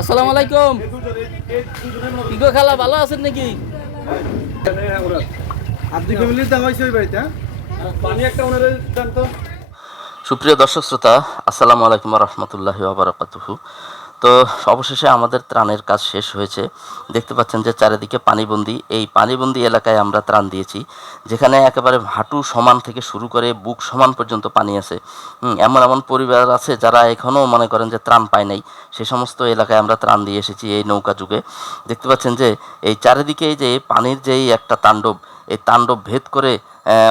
আসসালামু আলাইকুম। কি গো খালা ভালো আছেন নাকি? হ্যাঁ? পানি একটা ওনারে দেন তো। সুপ্রিয় দর্শক শ্রোতা আসসালামু আলাইকুম রহমতুল্লাহ ওবরাকাতুহু তো অবশেষে আমাদের ত্রাণের কাজ শেষ হয়েছে। দেখতে পাচ্ছেন যে চারিদিকে পানিবন্দি। এই পানিবন্দি এলাকায় আমরা ত্রাণ দিয়েছি, যেখানে একেবারে হাঁটু সমান থেকে শুরু করে বুক সমান পর্যন্ত পানি আছে। এমন এমন পরিবার আছে যারা এখনও মনে করেন যে ত্রাণ পায় নাই। সে সমস্ত এলাকায় আমরা ত্রাণ দিয়ে এসেছি এই নৌকা যুগে। দেখতে পাচ্ছেন যে এই চারিদিকে যে পানির যেই একটা তাণ্ডব, এই তাণ্ডব ভেদ করে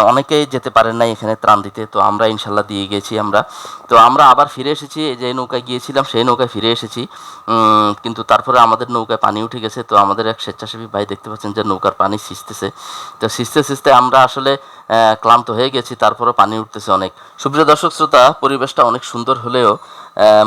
অনেকেই যেতে পারেন নাই এখানে ত্রাণ দিতে। তো আমরা ইনশাল্লাহ দিয়ে গেছি আমরা। তো আমরা আবার ফিরে এসেছি যে নৌকায় গিয়েছিলাম, সেই নৌকায় ফিরে এসেছি। কিন্তু তারপরে আমাদের নৌকায় পানি উঠে গেছে। তো আমাদের এক স্বেচ্ছাসেবী ভাই দেখতে পাচ্ছেন যে নৌকার পানি সিঁচতেছে। তো সিঁচতে সিঁচতে আমরা আসলে ক্লান্ত হয়ে গেছি তারপরে পানি উঠতেছে অনেক। সুপ্রিয় দর্শক, শ্রোতা, পরিবেশটা অনেক সুন্দর হলেও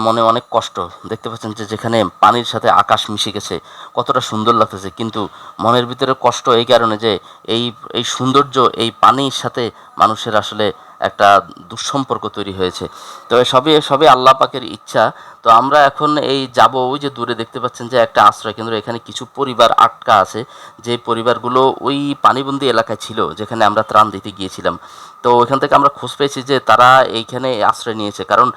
মনে অনেক কষ্ট। দেখতে পাচ্ছেন যে যেখানে পানির সাথে আকাশ মিশে গেছে, কতটা সুন্দর লাগতেছে। কিন্তু মনের ভিতরে কষ্ট এই কারণে যে এই এই সৌন্দর্য, এই পানির সাথে মানুষের আসলে একটা দুঃসম্পর্ক তৈরি হয়েছে। তো সবই সবই আল্লাহ পাকের ইচ্ছা। তো আমরা এখন এই যাব, ওই যে দূরে দেখতে পাচ্ছেন যে একটা আশ্রয় কেন্দ্র, এখানে কিছু পরিবার আটকা আছে। যে পরিবারগুলো ওই পানিবন্দি এলাকায় ছিল, যেখানে আমরা ত্রাণ দিতে গিয়েছিলাম। তো ওইখান থেকে আমরা খোঁজ পেয়েছি যে তারা এইখানে আশ্রয় নিয়েছে, কারণ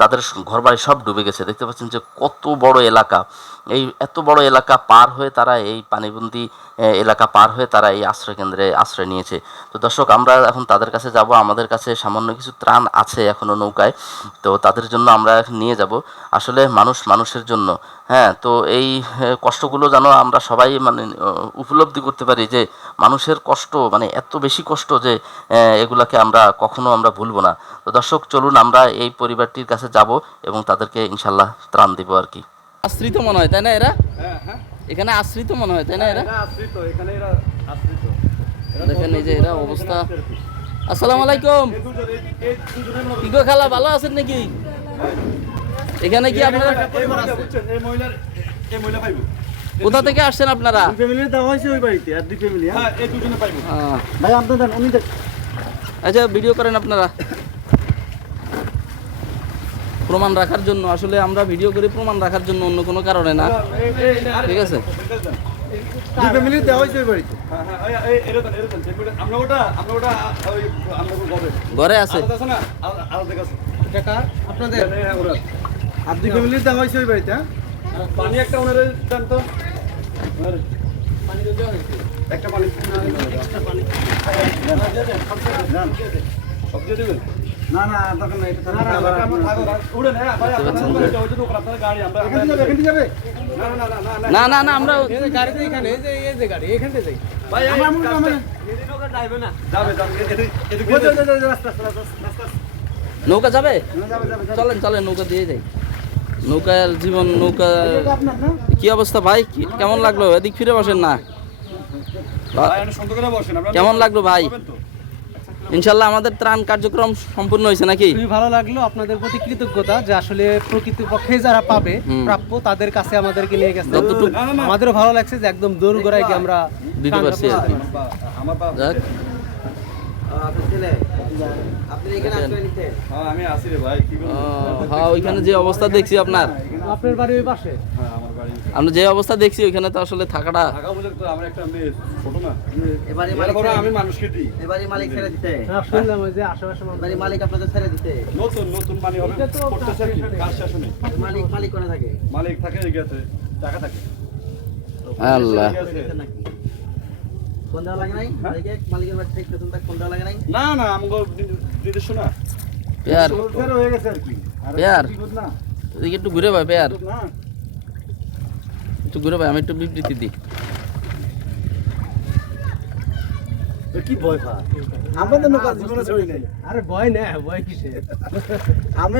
তাদের ঘরবাড়ি সব ডুবে গেছে। দেখতে পাচ্ছেন যে কত বড় এলাকা। এই এত বড় এলাকা পার হয়ে তারা এই পানিবন্দি এলাকা পার হয়ে তারা এই আশ্রয় কেন্দ্রে আশ্রয় নিয়েছে। তো দর্শক, আমরা এখন তাদের কাছে যাব, আমাদের কাছে সামান্য কিছু ত্রাণ আছে এখনও নৌকায়। তো তাদের জন্য আমরা নিয়ে যাব। আসলে মানুষ মানুষের জন্য। হ্যাঁ তো এই কষ্টগুলো যেন আমরা সবাই মানে উপলব্ধি করতে পারি যে মানুষের কষ্ট মানে এত বেশি কষ্ট যে এগুলাকে আমরা কখনো আমরা ভুলবো না। তো দর্শক চলুন আমরা এই পরিবারটির কাছে যাব এবং তাদেরকে ইনশাল্লাহ ত্রাণ দিব আর কি। আশ্রিত মনে হয় তাই না এরা? হ্যাঁ হ্যাঁ। এখানে আশ্রিত মনে হয় তাই না এরা? এরা আশ্রিত এখানে এরা আশ্রিত। দেখেন এই যে এরা অবস্থা। আসসালামু আলাইকুম। কি গো খালা ভালো আছেন নাকি? এখানে কি আপনারা এই মহিলার এই মহিলা পাইবো কোথা থেকে আসছেন আপনারা দুই ফ্যামিলি দেওয়া হয়েছে ওই বাড়িতে আর দুই ফ্যামিলি হ্যাঁ হ্যাঁ এই দুজনে পাইবো ভাই আপনি দেন উনি দেন আচ্ছা ভিডিও করেন আপনারা প্রমাণ রাখার জন্য আসলে আমরা ভিডিও করে প্রমাণ রাখার জন্য অন্য কোনো কারণে না ঠিক আছে দুই ফ্যামিলি দেওয়া হয়েছে ওই বাড়িতে হ্যাঁ, হ্যাঁ, আমরা ওটা আমরা ওটা আমরা ঘরে আছে আলাদা না আলাদা আপনাদের হ্যাঁ। আর দুই ফ্যামিলি দেওয়া হয়েছে ওই বাড়িতে হ্যাঁ? পানি একটা ওনারে দেন তো। একটা পানি একটা পানি। সব দিয়ে দেবেন? না না দরকার নাই এটা না, আমার আপনারা গাড়ি, যাবে না, না, না, না, না, না না গাড়িতে এখানে এই যে এই যে গাড়ি এখানে যাই। ভাই, আমার যাবে, যাবে। রাস্তা রাস্তা নৌকা যাবে যাবে যাবে। চলেন চলেন নৌকা দিয়ে যাই। নৌকার জীবন নৌকা কি অবস্থা ভাই? কেমন লাগল? এদিক ফিরে বসেন না। কেমন লাগল ভাই? ইনশাল্লাহ আমাদের ত্রাণ কার্যক্রম সম্পূর্ণ হয়েছে নাকি? খুবই ভালো লাগল আপনাদের প্রতি কৃতজ্ঞতা যে আসলে প্রকৃতপক্ষে যারা পাবে প্রাপ্য তাদের কাছে আমাদেরকে নিয়ে গেছে। আমাদেরও ভালো লাগছে যে একদম দৌড় গড়াই গিয়ে আমরা দিতে পারছি আমার হ্যাঁ? হ্যাঁ ওইখানে যে অবস্থা দেখছি আপনার। আপনার বাড়ি ওই পাশে? হ্যাঁ, আমার বাড়ি। আমরা যে অবস্থা দেখছি ওইখানে তো আসলে থাকাটা আমি মানুষকে দিই। এবারে মালিক ছেড়ে দিতে। হ্যাঁ, শুনলাম যে আশেপাশে মালিক আপনাদের ছেড়ে দিতে। নতুন নতুন পানি হবে করতেছে কি, কাজ শেষ মালিক মালিক করে থাকে? মালিক থাকে গেছে টাকা থাকে। আল্লাহ। না না আমাকে নিজস্ব না পেয়ার। হয়ে গেছে আর কি। আর পেয়ার। এদিকে একটু ঘুরে ভাই পেয়ার। একটু ঘুরে ভাই আমি একটু বিবৃতি দিই। কি ভয় পা আমরা তো নৌকা জীবনে ছড়ি নাই। আরে ভয় না ভয় কিসে আমি